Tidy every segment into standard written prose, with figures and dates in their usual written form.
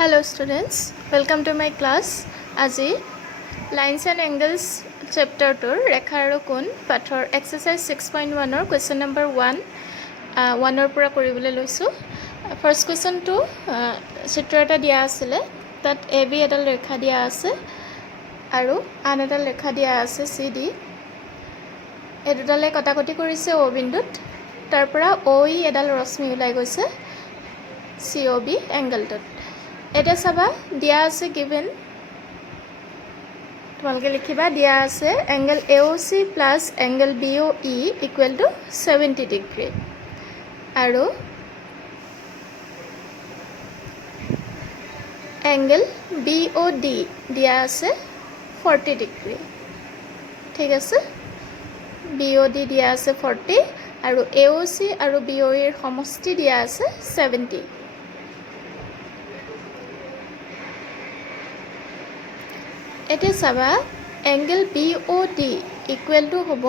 Hello students, welcome to my class. আজি Lines and Angles chapter 2 ৰেখা আৰু কোণ পাঠৰ exercise 6.1 ৰ question number 1 ৰ পৰা কৰিবলৈ লৈছোঁ। First question টো চিত্ৰ এটা দিয়া আছিল, তাত AB এডাল ৰেখা দিয়া আছে আৰু আন এডাল ৰেখা দিয়া আছে CD। এই দুটালে কটাকটি কৰিছে O বিন্দুত, তাৰ পৰা OE এডাল ৰশ্মি ওলাই গৈছে COB এংগলটোত। এটা চাবা দিয়া আছে given, তোমালোকে লিখিবা দিয়া আছে angle AOC plus angle BOE equal to 70 degree আৰু এংগল BOD দিয়া আছে 40 ডিগ্ৰী। ঠিক আছে, BOD দিয়া আছে 40 আৰু AOC আৰু BOE ৰ সমষ্টি দিয়া আছে 70। এতিয়া চাবা এংগল BOD ইকুৱেল টু হ'ব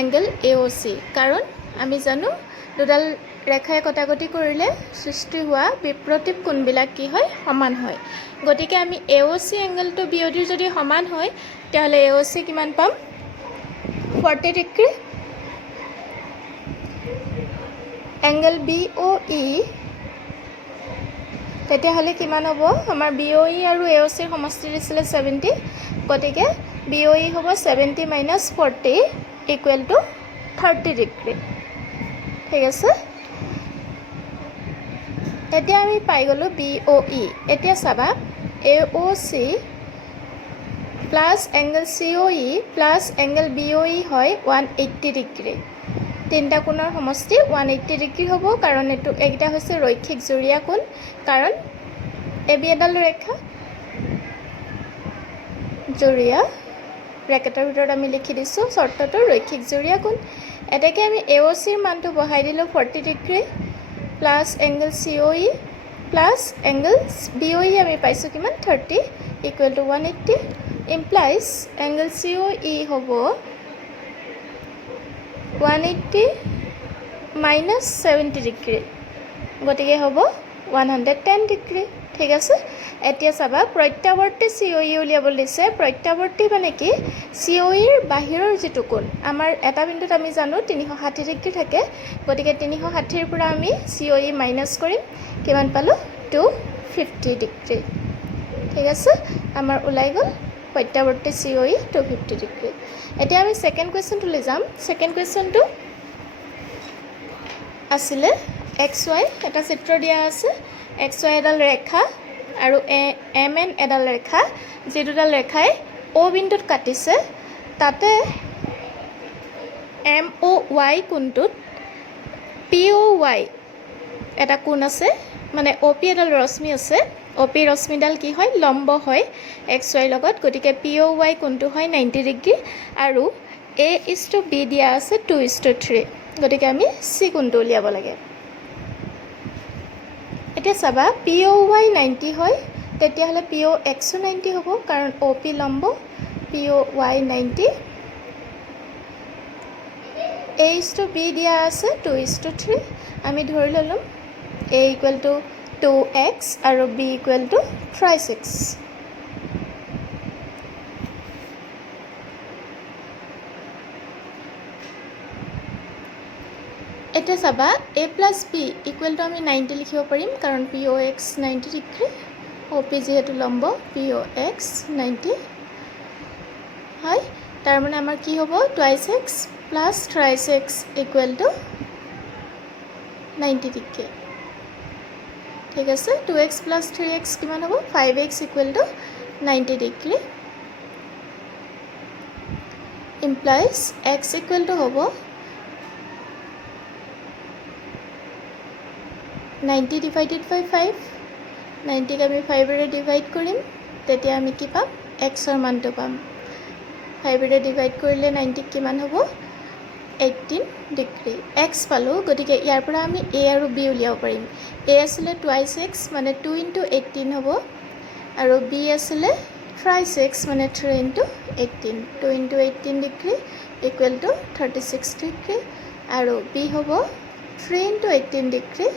এংগল AOC, কাৰণ আমি জানো দুডাল ৰেখাই কটাকটি কৰিলে সৃষ্টি হোৱা বিপ্ৰতীপ কোণবিলাক কি হয়, সমান হয়। গতিকে আমি AOC এংগলটো BOD যদি সমান হয় তেতিয়াহ'লে AOC কিমান পাম, 40 ডিগ্ৰী। এংগল BOE তেতিয়াহ'লে কিমান হ'ব, আমাৰ BOE আৰু AOC ৰ সমষ্টি দিছিলে 70, গতিকে BOE হ'ব 70 মাইনাছ 40 ইকুৱেল টু 30 ডিগ্ৰী। ঠিক আছে, এতিয়া আমি পাই গ'লোঁ BOE। এতিয়া চাবা AOC plus angle COE plus angle BOE হয় 180 ডিগ্ৰী। তিনিটা কোণৰ সমষ্টি 180 ডিগ্ৰী হ'ব, কাৰণ এইকেইটা হৈছে ৰৈখিক জুৰীয়া কোণ, কাৰণ AB এডাল ৰেখা জুৰীয়া, ব্ৰেকেটৰ ভিতৰত আমি লিখি দিছোঁ চৰ্তটো ৰৈখিক জুৰীয়া কোণ। এতেকে আমি AOC ৰ মানটো বহাই দিলোঁ 40 degree plus angle COE plus angle BOE আমি পাইছোঁ কিমান, 30 equal to 180, implies angle COE হ'ব 180 মাইনাছ 70 ডিগ্ৰী, গতিকে হ'ব 110 ডিগ্ৰী। ঠিক আছে, এতিয়া চাবা প্ৰত্যাৱৰ্তী COE উলিয়াবলৈ দিছে। প্ৰত্যাৱৰ্তী মানে কি, COE ৰ বাহিৰৰ যিটো কোণ, আমাৰ এটা বিন্দুত আমি জানো 360 ডিগ্ৰী থাকে, গতিকে 360ৰ পৰা আমি COE মাইনাছ কৰিম, কিমান পালোঁ, 250 ডিগ্ৰী। ঠিক আছে, আমাৰ ওলাই গ'ল প্ৰত্যাৱৰ্তী COE 250 ডিগ্ৰী। এতিয়া আমি ছেকেণ্ড কুৱেশ্যনটোলৈ যাম। ছেকেণ্ড কুৱেশ্যনটো আছিলে XY, এটা চিত্ৰ দিয়া আছে, XY এডাল ৰেখা আৰু MN এডাল ৰেখা, যি দুডাল ৰেখাই O বিন্দুত কাটিছে, তাতে MOY কোণটোত POY এটা কোণ আছে, মানে OP এডাল ৰশ্মি আছে। OP ৰশ্মিডাল কি হয়, লম্ব হয় XY লগত, গতিকে POY কোণটো হয় 90 ডিগ্ৰী আৰু A:B দিয়া আছে 2:3, গতিকে আমি C কোণটো উলিয়াব লাগে। এতিয়া চাবা POY 90 হয়, তেতিয়াহ'লে POXও 90 হ'ব, কাৰণ OP লম্ব, POY 90, A:B দিয়া আছে 2:3, আমি ধৰি ল'লোঁ A ইকুৱেল টু 2x আৰু B ইকুৱেল টু 3/6। এতিয়া চাবা A plus B equal to আমি 90 লিখিব পাৰিম, কাৰণ POX 90 ডিগ্ৰী, OP যিহেতু লম্ব, POX 90 হয়। তাৰমানে আমাৰ কি হ'ব, 2x plus 3x equal to 90 degree. ঠিক আছে, 2x প্লাছ 3x কিমান হ'ব, 5x equal to 90 degree, implies x equal to হ'ব 90 ডিভাইডেড বাই 5, 90ক আমি 5ৰে ডিভাইড কৰিম, তেতিয়া আমি কি পাম, xৰ মানটো পাম। 5ৰে ডিভাইড কৰিলে 90ক কিমান হ'ব, 18 ডিগ্ৰী। x পালোঁ, গতিকে ইয়াৰ পৰা আমি A আৰু B উলিয়াব পাৰিম। A আছিলে 2x মানে 2 × 18 হ'ব, আৰু B আছিলে 3/6 মানে 3 × 18, 2 × 18 ডিগ্ৰী ইকুৱেল টু 36 ডিগ্ৰী, আৰু B হ'ব 3 × 18 ডিগ্ৰী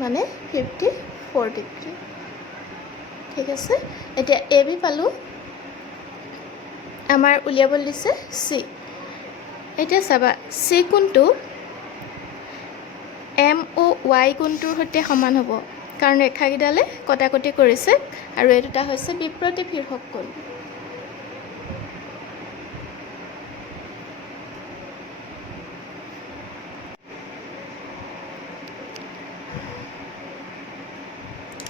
মানে 54 ডিগ্ৰী ঠিক আছে এতিয়া এ বি পালোঁ আমাৰ উলিয়াবলৈ দিছে চি এতিয়া চাবা চি কোণটো এম অ' ৱাই কোণটোৰ সৈতে সমান হ'ব কাৰণ ৰেখাকেইডালে কটাকটি কৰিছে আৰু এই দুটা হৈছে বিপৰীত শীৰ্ষক কোণ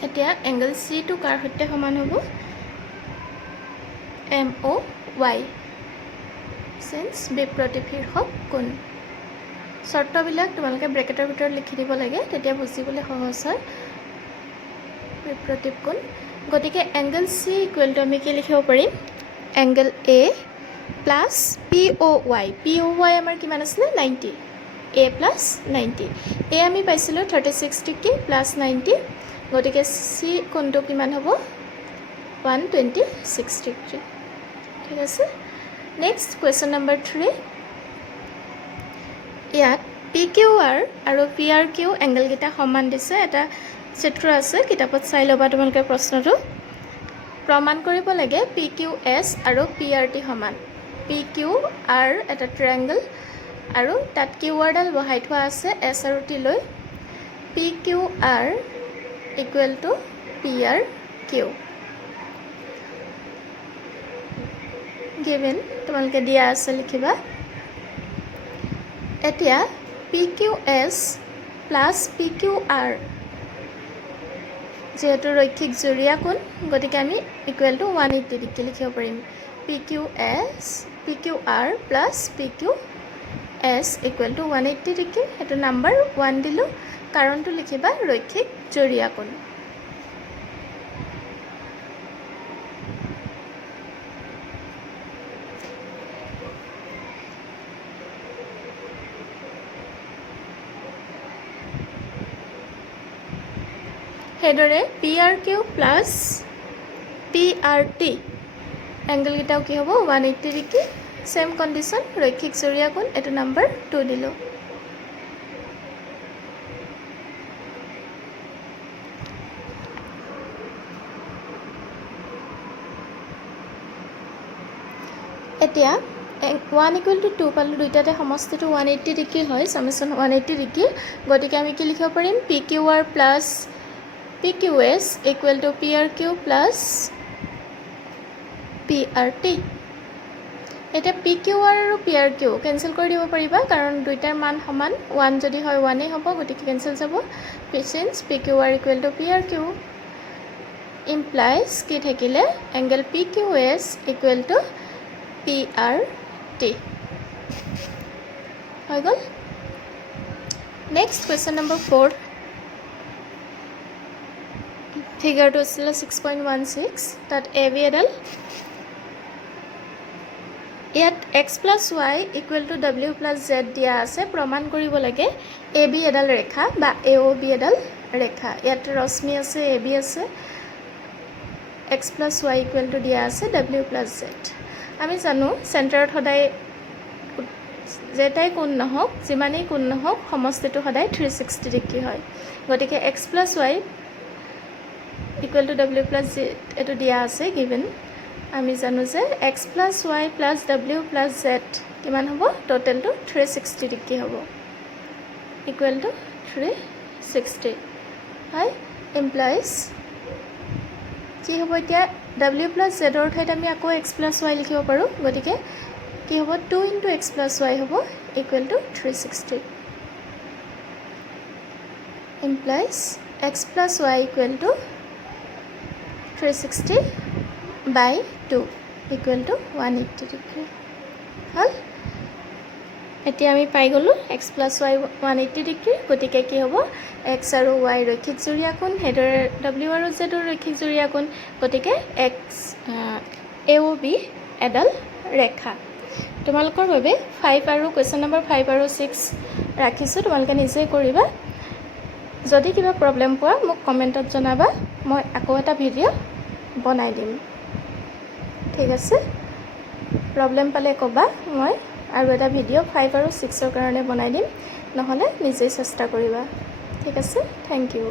এতিয়া এংগল চি টো কাৰ সৈতে সমান হ'ব এম অ' ৱাই চেন্স বিপৰীত শীৰ্ষক কোণ চৰ্তবিলাক তোমালোকে ব্ৰেকেটৰ ভিতৰত লিখি দিব লাগে তেতিয়া বুজিবলৈ সহজ হয় বিপৰীত কোণ গতিকে এংগল চি ইকুৱেল টু আমি কি লিখিব পাৰিম angle A plus P O' Y আমাৰ কিমান আছিলে 90 এ প্লাছ 90 এ আমি পাইছিলোঁ 36 ডিগ্ৰী প্লাছ 90 গতিকে চি কোণটো কিমান হ'ব 126 ডিগ্ৰী ঠিক আছে নেক্সট কুৱেশ্যন নম্বৰ 3 ইয়াত পি কিউ আৰ আৰু পি আৰ কিউ এংগলকেইটা সমান দিছে এটা চিত্ৰ আছে কিতাপত চাই ল'বা তোমালোকে প্ৰশ্নটো প্ৰমাণ কৰিব লাগে পি কিউ এছ আৰু পি আৰ টি সমান পি কিউ আৰ এটা ট্ৰায়েংগল আৰু তাত কিউ আৰডাল বহাই থোৱা আছে এছ আৰু টি লৈ P Q R equal to P R Q given তোমালোকে দিয়া আছে লিখিবা এতিয়া P Q S plus P Q R যেহেতু ৰৈখিক জুৰীয়া কোণ গতিকে আমি ইকুৱেল টু 180 ডিগ্ৰী লিখিব পাৰিম P Q R plus P Q S equal to 180 degree সেইটো নাম্বাৰ 1 দিলোঁ কাৰণটো লিখিবা ৰৈখিক জুৰীয়া কোণ সেইদৰে P R Q plus P R T এংগলকেইটাও কি হ'ব 180 ডিগ্ৰী সেম কণ্ডিশ্যন ৰৈখিক জুৰীয়া কোণ এইটো নাম্বাৰ 2 দিলোঁ এতিয়া 1 ইকুৱেল টু 2 পালোঁ দুইটাতে সমষ্টিটো 180 ডিগ্ৰী হয় সামেশ্যন 180 ডিগ্ৰী গতিকে আমি কি লিখিব পাৰিম P Q R plus P Q S equal to P R Q plus P R T এতিয়া পি কিউ আৰ আৰু পি আৰ কিউ কেঞ্চেল কৰি দিব পাৰিবা কাৰণ দুইটাৰ মান সমান 1 যদি হয় 1 হ'ব গতিকে কেঞ্চেল যাব since P Q R equal to P R Q implies কি থাকিলে angle P Q S equal to P R T হৈ গ'ল নেক্সট কুৱেশ্যন নম্বৰ 4 ফিগাৰটো আছিলে 6.16 তাত এ বি এডাল ইয়াত x plus Y equal to W plus Z দিয়া আছে প্ৰমাণ কৰিব লাগে এ বি এডাল ৰেখা বা এ অ' বি এডাল ৰেখা ইয়াত ৰশ্মি আছে এ বি আছে x plus Y equal to দিয়া আছে ডব্লিউ প্লাছ জেড আমি জানো চেণ্টাৰত সদায় যেটাই কোণ নহওক যিমানেই কোণ নহওক সমষ্টিটো সদায় 360 ডিগ্ৰী হয় গতিকে x plus Y equal to W plus Z এইটো দিয়া আছে গিভেন আমি জানো যে x plus Y plus W plus Z কিমান হ'ব টোটেলটো 360 ডিগ্ৰী হ'ব ইকুৱেল টু 360 হয় ইমপ্লাইজ কি হ'ব এতিয়া ডব্লিউ প্লাছ জেডৰ ঠাইত আমি আকৌ এক্স প্লাছ ৱাই লিখিব পাৰোঁ গতিকে কি হ'ব 2 ইনটু এক্স প্লাছ ৱাই হ'ব equal to 360 implies x plus Y equal to 360 by 2 equal to 180 degree হ'ল এতিয়া আমি পাই গ'লোঁ এক্স প্লাছ ৱাই 180 ডিগ্ৰী গতিকে কি হ'ব এক্স আৰু ৱাই ৰৈখিক জুৰীয়া কোণ সেইদৰে ডব্লিউ আৰু জেডৰ ৰৈখিক জুৰীয়া কোণ গতিকে এক্স এ অ' বি এডাল ৰেখা তোমালোকৰ বাবে 5 আৰু কুৱেশ্যন নম্বৰ 5 আৰু 6 ৰাখিছোঁ তোমালোকে নিজে কৰিবা যদি কিবা প্ৰব্লেম পোৱা মোক কমেণ্টত জনাবা মই আকৌ এটা ভিডিঅ' বনাই দিম ঠিক আছে প্ৰব্লেম পালে ক'বা মই আৰু এটা ভিডিঅ' 5 আৰু 6ৰ কাৰণে বনাই দিম নহ'লে নিজেই চেষ্টা কৰিবা ঠিক আছে, থেংক ইউ।